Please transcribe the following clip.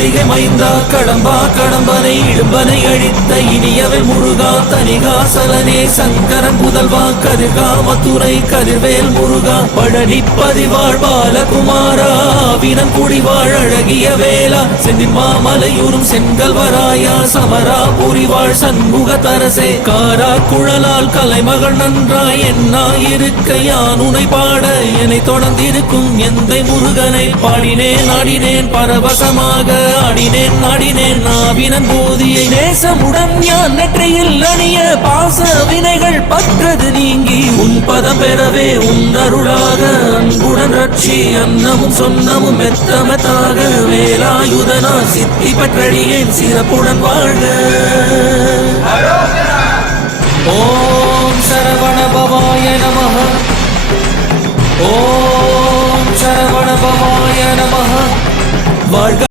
கார்த்திகை மைந்தா கடம்பா கடம்பனை இடும்பனை அழித்த இனியவை முருகா தனிகாசலனே சங்கரன் புதல்வா கதிர்கா மதுரை கதிர்வேல் முருகா பழனி பதிவாழ் பாலகுமாரா வீரன் குடிவாழ் அழகிய வேளா செந்தின் மாமலையூரும் செங்கல்வராயா சமரா புரிவாழ் சண்முக தரசே காரா குழலால் கலைமகள் நன்றாய் என்னாயிருக்க யான் உனை பாட என்னை தொடர்ந்திருக்கும் எந்தை முருகனை பாடினேன் ஆடினேன் பரவசமாக ஆடினேன் நாடினேன் நாவினன் போதியை நேசமுடன் யான் நெற்றியில் அணிய பாச வினைகள் பற்றது நீங்கி உன் பதம் பெறவே உன் அருளாக அன்புடன் ரட்சி அன்னமும் சொன்னமும் மெத்தமெத்தாக வேலாயுதனா சித்தி பற்றடியேன் சிறப்புடன் வாழ்க. ஓம் சரவண பவாய நமஹ. ஓம் சரவண பவாய நமஹ. வாழ்க.